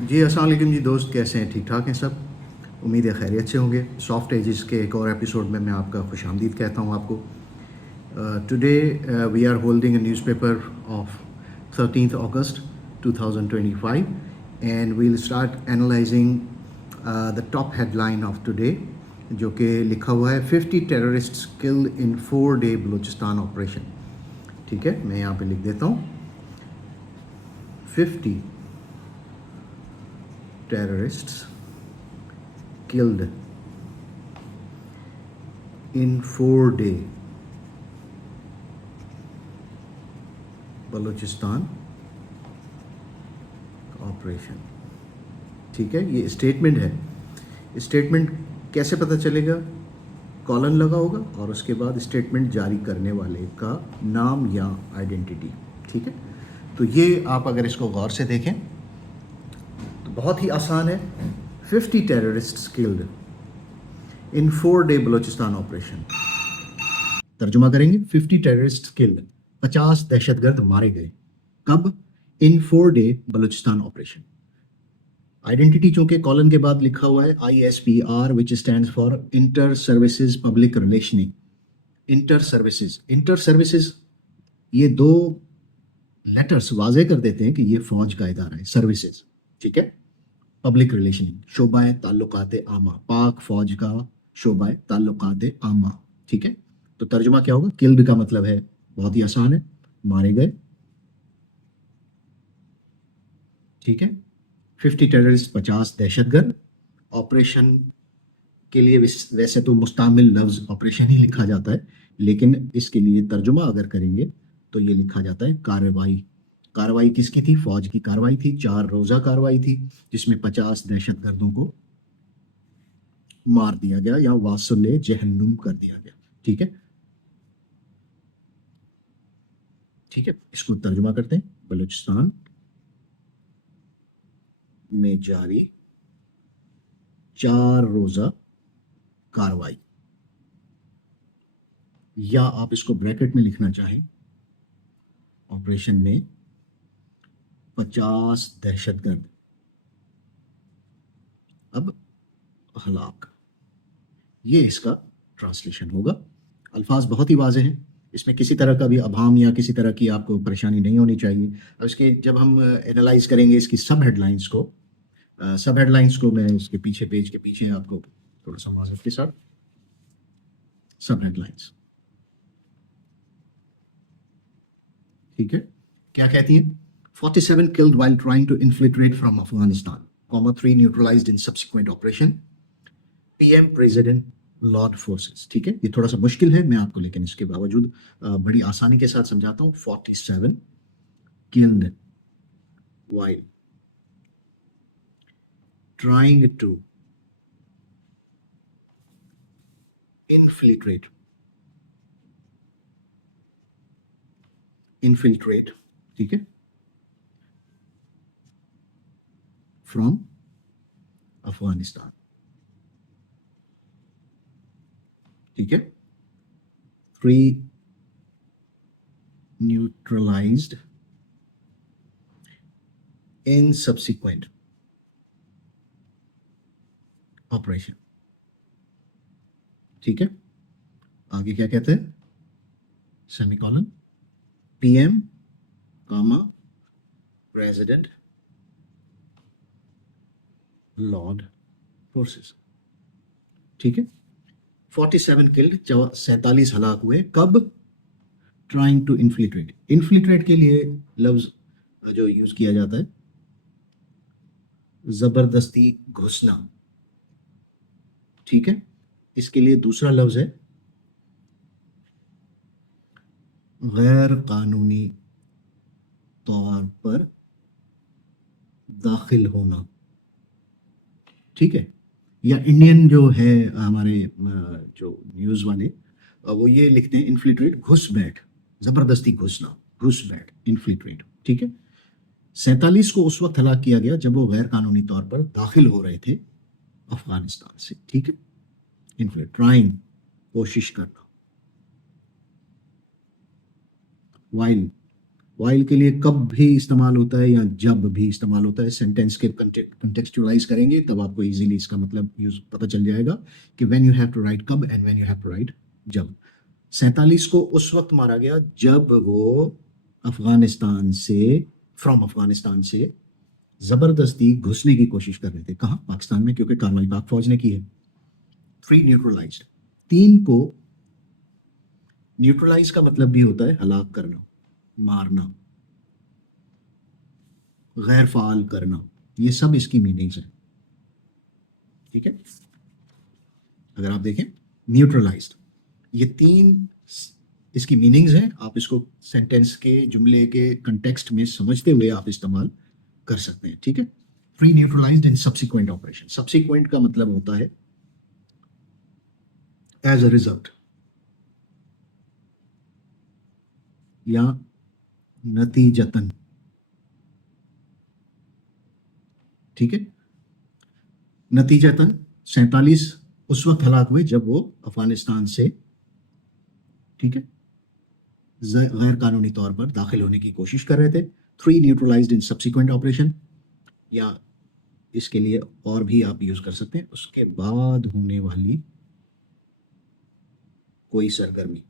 जी अस्सलाम वालेकुम जी दोस्त, कैसे हैं? ठीक ठाक हैं सब? उम्मीद है खैरियत से होंगे। सॉफ्ट एजेस के एक और एपिसोड में मैं आपका खुशामदीद कहता हूँ आपको। Today we are holding a newspaper of 13th August 2025 and we'll start analyzing the top headline of today, जो कि लिखा हुआ है 50 terrorists killed in 4-day Balochistan operation. ठीक है, मैं यहाँ पे लिख देता हूँ 50 terrorists killed in 4-day Balochistan operation. ठीक है, ये स्टेटमेंट है। स्टेटमेंट कैसे पता चलेगा? कॉलन लगा होगा और उसके बाद स्टेटमेंट जारी करने वाले का नाम या आइडेंटिटी। ठीक है, तो ये आप अगर इसको गौर से देखें तो बहुत ही आसान है। 50 terrorists killed in 4-day Balochistan operation. तर्जुमा करेंगे, 50 टेररिस्ट किल्ड, 50 दहशतगर्द मारे गए। कब? इन 4-day बलूचिस्तान ऑपरेशन। आइडेंटिटी चूंकि कॉलन के बाद लिखा हुआ है ISPR, which stands for inter services public relationing. Inter services, ये दो लेटर्स वाजे कर देते हैं कि ये फौज का इदारा है। सर्विसेज, ठीक है। पब्लिक रिलेशनिंग, शोबाए ताल्लुकात आमा, पाक फौज का शोबाए ताल्लुकात आमा। ठीक है, तो तर्जुमा क्या होगा? किल्ड का मतलब है, बहुत ही आसान है, मारे गए। ठीक है, 50 टेररिस्ट, 50 दहशतगर्द। ऑपरेशन के लिए वैसे तो मुस्तामिल लफ्ज ऑपरेशन ही लिखा जाता है, लेकिन इसके लिए तर्जुमा अगर करेंगे तो ये लिखा जाता है कार्रवाई। कार्रवाई किसकी थी? फौज की कार्रवाई थी, 4 रोजा कार्रवाई थी, जिसमें 50 दहशतगर्दों को मार दिया गया या वासुले जहन्नुम कर दिया गया। ठीक है, ठीक है, इसको तर्जुमा करते हैं। बलूचिस्तान में जारी 4 रोजा कार्रवाई, या आप इसको ब्रैकेट में लिखना चाहें, ऑपरेशन में 50 दहशतगर्द अब हलाक, ये इसका ट्रांसलेशन होगा। अल्फाज बहुत ही वाज़ेह हैं, इसमें किसी तरह का भी अभाम या किसी तरह की आपको परेशानी नहीं होनी चाहिए। अब इसके जब हम एनालाइज करेंगे इसकी सब हेडलाइंस को, सब हेडलाइंस को मैं इसके पीछे, पेज के पीछे आपको थोड़ा सा माजरत के साथ सब हेडलाइंस, ठीक है, क्या कहती है? 47 killed while trying to infiltrate from Afghanistan, 3 neutralized in subsequent operation, PM president Lord forces. ठीक है, ये थोड़ा सा मुश्किल है, मैं आपको लेकिन इसके बावजूद बड़ी आसानी के साथ समझाता हूँ। 47 killed while trying to infiltrate ठीक है, फ्रॉम अफगानिस्तान। ठीक है, 3 neutralized in subsequent operation। ठीक है, आगे क्या कहते हैं? सेमीकॉलन, PM कामा प्रेसिडेंट लॉर्ड फोर्सेस। ठीक है, 47 किल्ड, 47 हलाक हुए। कब? Trying to infiltrate. इन्फिल्ट्रेट के लिए लफ्ज जो यूज किया जाता है, जबरदस्ती घुसना। ठीक है, इसके लिए दूसरा लफ्ज है गैर कानूनी तौर पर दाखिल होना। ठीक है, या इंडियन जो है हमारे जो न्यूज़ वाले, वो ये लिखते हैं इन्फिल्ट्रेट, घुसपैठ, जबरदस्ती घुसना, घुसपैठ, इन्फिल्ट्रेट। ठीक है, 47 को उस वक्त हलाक किया गया जब वो गैर कानूनी तौर पर दाखिल हो रहे थे अफगानिस्तान से। ठीक है, इन्फिल्ट्रेट, ट्राइंग, कोशिश करना। वाइल वाइल के लिए कब भी इस्तेमाल होता है या जब भी इस्तेमाल होता है, सेंटेंस के कंटेक्चुअलाइज करेंगे तब आपको इजीली इसका मतलब यूज पता चल जाएगा कि when you have to write कब and when you have to write जब। 47 को उस वक्त मारा गया जब वो अफगानिस्तान से फ्रॉम अफगानिस्तान से जबरदस्ती घुसने की कोशिश कर रहे थे। कहाँ? पाकिस्तान में, क्योंकि कार्रवाई पाक फौज ने की है। 3 न्यूट्रलाइज्ड। 3 को न्यूट्रलाइज का मतलब भी होता है हलाक करना, मारना, गैर फाल करना, ये सब इसकी मीनिंग्स हैं। ठीक है, अगर आप देखें न्यूट्रलाइज्ड, ये 3 इसकी मीनिंग्स हैं। आप इसको सेंटेंस के जुमले के कंटेक्स्ट में समझते हुए आप इस्तेमाल कर सकते हैं। ठीक है, pre neutralised in subsequent operation. Subsequent का मतलब होता है एज अ रिजल्ट या नतीजतन। ठीक है, नतीजतन 47 उस वक्त हलाक हुए जब वो अफगानिस्तान से, ठीक है, गैर कानूनी तौर पर दाखिल होने की कोशिश कर रहे थे। 3 न्यूट्रलाइज्ड इन सब्सिक्वेंट ऑपरेशन, या इसके लिए और भी आप यूज कर सकते हैं, उसके बाद होने वाली कोई सरगर्मी।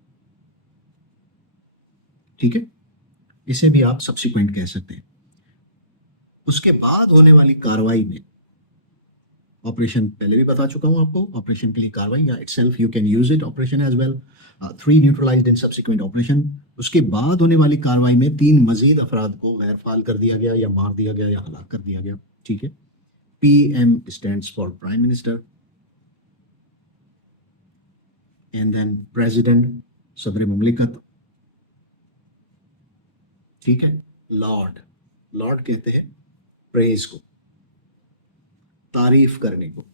ठीक है, इसे भी आप सब्सिक्वेंट कह सकते हैं। उसके बाद होने वाली कार्रवाई में, ऑपरेशन पहले भी बता चुका हूं आपको, ऑपरेशन के लिए कार्रवाई या itself you can use it operation as well. 3 neutralized in subsequent operation, उसके बाद होने वाली कार्रवाई में 3 मजीद अफराद को गैर फाल कर दिया गया या मार दिया गया या हलाक कर दिया गया। ठीक है, PM stands for prime minister, and then president सदर मुमलिकत। ठीक है, लॉर्ड, लॉर्ड कहते हैं प्रेज को, तारीफ करने को।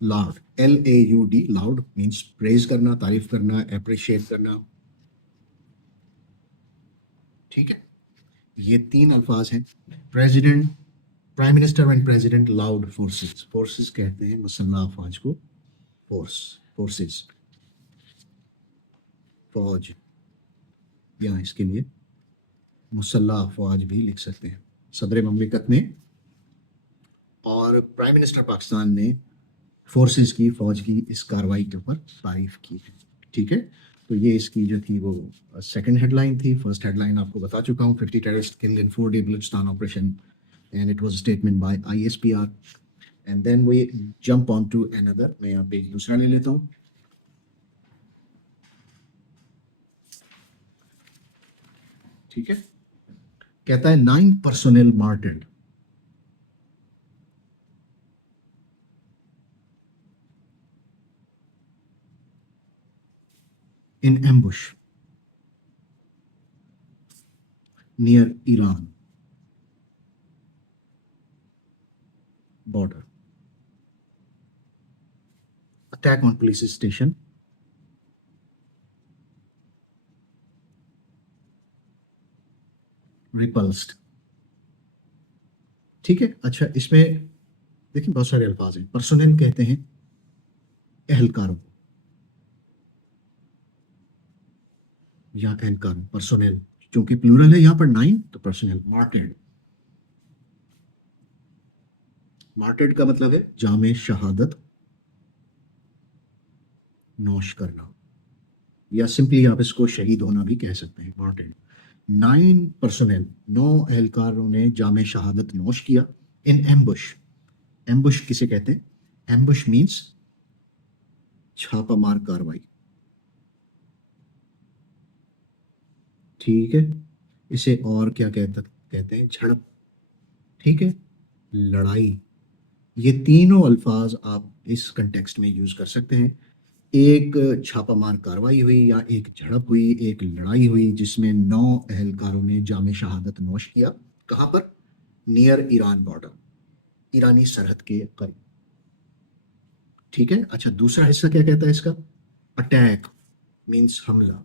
Loud, LAUD, loud means praise करना, तारीफ करना, अप्रिशिएट करना। ठीक है, ये 3 अल्फाज हैं। President, prime minister and president loud forces, forces कहते हैं मुसल्लह अफवाज को, फोर्स, फोर्सेस, फौज, या इसके लिए मुसल्लह अफवाज भी लिख सकते हैं। सदर ममलिकत ने और प्राइम मिनिस्टर पाकिस्तान ने फोर्सेस की, फौज की इस कार्रवाई के ऊपर तारीफ की है। ठीक है, तो ये इसकी जो थी वो सेकंड हेडलाइन थी। फर्स्ट हेडलाइन आपको बता चुका हूँ, 50 terrorist killed in 4-day Balochistan operation, and it was a statement by ISPR। And then we jump on to another, मैं यहाँ पे एक दूसरा ले लेता हूँ। ठीक है, कहता है 9 personnel martyred in ambush near Iran border. Attack on police station, repulsed. ठीक है, अच्छा इसमें देखिए बहुत सारे अल्फाज हैं। पर्सोनेल कहते हैं एहलकारों को या एहलकारों, पर्सोनेल, क्योंकि प्लूरल है यहाँ पर 9 तो पर्सोनेल। मार्टेड, मार्टेड का मतलब है जामे शहादत नौश करना, या सिंपली आप इसको शहीद होना भी कह सकते हैं। मार्टेड, 9 पर्सोनेल, 9 एहलकारों ने जामे शहादत नौश किया इन एम्बुश। एम्बुश किसे कहते हैं? एम्बुश मीन्स छापामार कार्रवाई। ठीक है, इसे और क्या कहते हैं? झड़प। ठीक है, लड़ाई। ये तीनों अल्फाज आप इस कंटेक्स्ट में यूज कर सकते हैं। एक छापामार कार्रवाई हुई या एक झड़प हुई, एक लड़ाई हुई जिसमें 9 एहलकारों ने जामे शहादत नोश किया। कहां पर? नियर ईरान बॉर्डर, ईरानी सरहद के करीब। ठीक है, अच्छा दूसरा हिस्सा क्या कहता है इसका? अटैक मीन्स हमला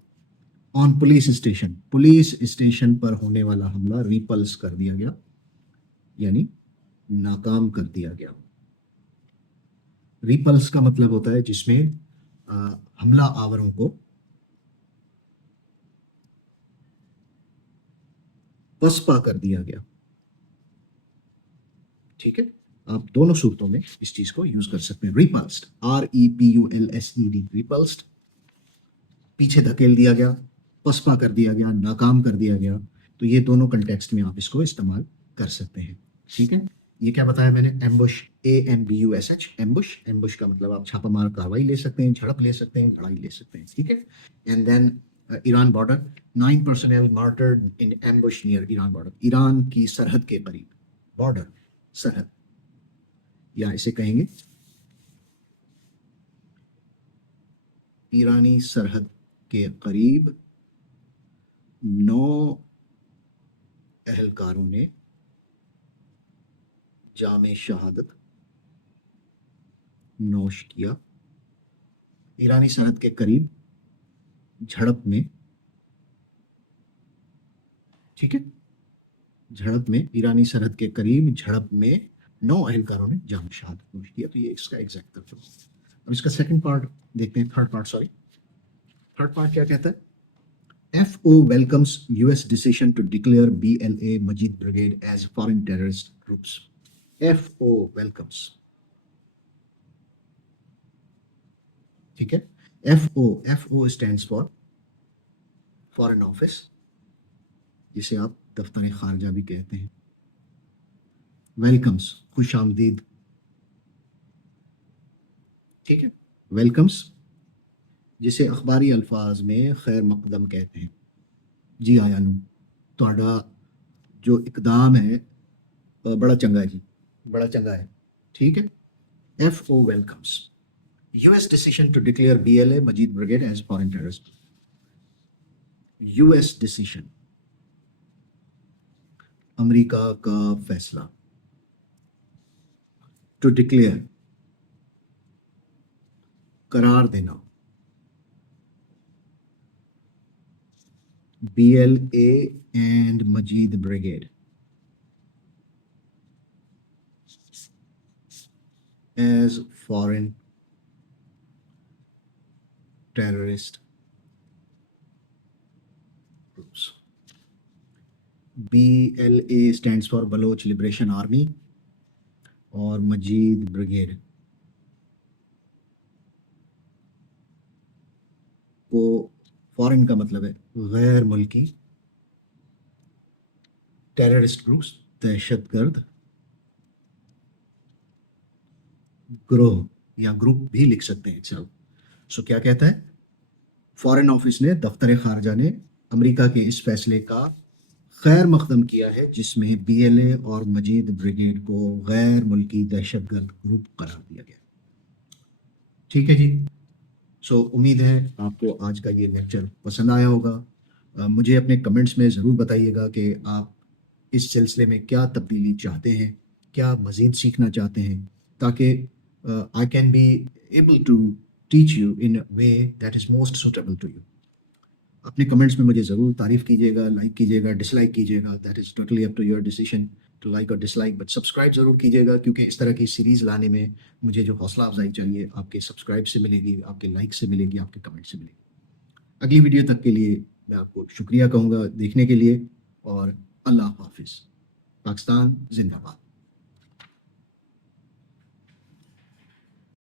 on police station, police station पर होने वाला हमला रिपल्स कर दिया गया, यानी नाकाम कर दिया गया। रिपल्स का मतलब होता है जिसमें हमला आवरों को पसपा कर दिया गया। ठीक है, आप दोनों सूरतों में इस चीज को यूज कर सकते हैं। रिपल्स्ड, REPULSED, रिपल्स्ड, पीछे धकेल दिया गया, पसपा कर दिया गया, नाकाम कर दिया गया। तो ये दोनों कंटेक्स्ट में आप इसको इस्तेमाल कर सकते हैं। ठीक है, ये क्या बताया मैंने, एम्बुश, AMBUSH, एम्बुश, एम्बुश का मतलब आप छापामार कार्रवाई ले सकते हैं, झड़प ले सकते हैं, लड़ाई ले सकते हैं। ठीक है, and then Iran border, 9 personnel martyred in ambush near Iran border, Iran की सरहद के करीब, बॉर्डर, सरहद, या इसे कहेंगे ईरानी सरहद के करीब 9 अहलकारों ने जामे शहादत नोश किया। ईरानी सरहद के करीब झड़प में, ठीक है, झड़प में, ईरानी सरहद के करीब झड़प में 9 अहलकारों ने जामे शहादत नोश किया। तो ये इसका एग्जैक्ट तर्जुमा। अब इसका सेकंड पार्ट देखते हैं, third part, sorry, third part क्या कहता है, FO welcomes US decision to declare BLA Majid Brigade as foreign terrorist groups. FO welcomes, ठीक है, FO stands for foreign office, जिसे आप दफ्तर खारजा भी कहते हैं। वेलकम्स, खुश आमदीद, ठीक है, वेलकम्स, जिसे अखबारी अल्फाज में खैर मकदम कहते हैं। जी आया नू, ਤੁਹਾਡਾ जो इकदाम है बड़ा चंगा है जी, बड़ा चंगा है। ठीक है, FO welcomes US decision to declare BLA Majid Brigade as foreign terrorist. US decision, America का फैसला, to declare, करार देना, BLA and Majid Brigade as foreign terrorist groups. BLA stands for Baloch Liberation Army और मजीद brigade को foreign का मतलब है गैर मुल्की, टेररिस्ट ग्रुप्स, दहशतगर्द ग्रोह या ग्रुप भी लिख सकते हैं सब। सो क्या कहता है, फॉरेन ऑफिस ने, दफ्तर खारजा ने अमेरिका के इस फैसले का खैर मकदम किया है जिसमें BLA और मजीद ब्रिगेड को गैर मुल्की दहशतगर्द ग्रुप करार दिया गया। ठीक है जी, सो उम्मीद है आपको आज का ये लेक्चर पसंद आया होगा। मुझे अपने कमेंट्स में ज़रूर बताइएगा कि आप इस सिलसिले में क्या तब्दीली चाहते हैं, क्या मज़ीद सीखना चाहते हैं, ताकि I can be able to teach you in a way that is most suitable to you. अपने कमेंट्स में मुझे ज़रूर तारीफ़ कीजिएगा, लाइक कीजिएगा, डिसलाइक कीजिएगा, that is totally up to your decision to like और डिसलाइक, बट सब्सक्राइब ज़रूर कीजिएगा, क्योंकि इस तरह की सीरीज़ लाने में मुझे जो हौसला अफजाई चाहिए आपके सब्सक्राइब से मिलेगी, आपके लाइक से मिलेगी, आपके कमेंट से मिलेगी। अगली वीडियो तक के लिए मैं आपको शुक्रिया कहूँगा देखने के लिए, और अल्लाह हाफिज़। पाकिस्तान जिंदाबाद।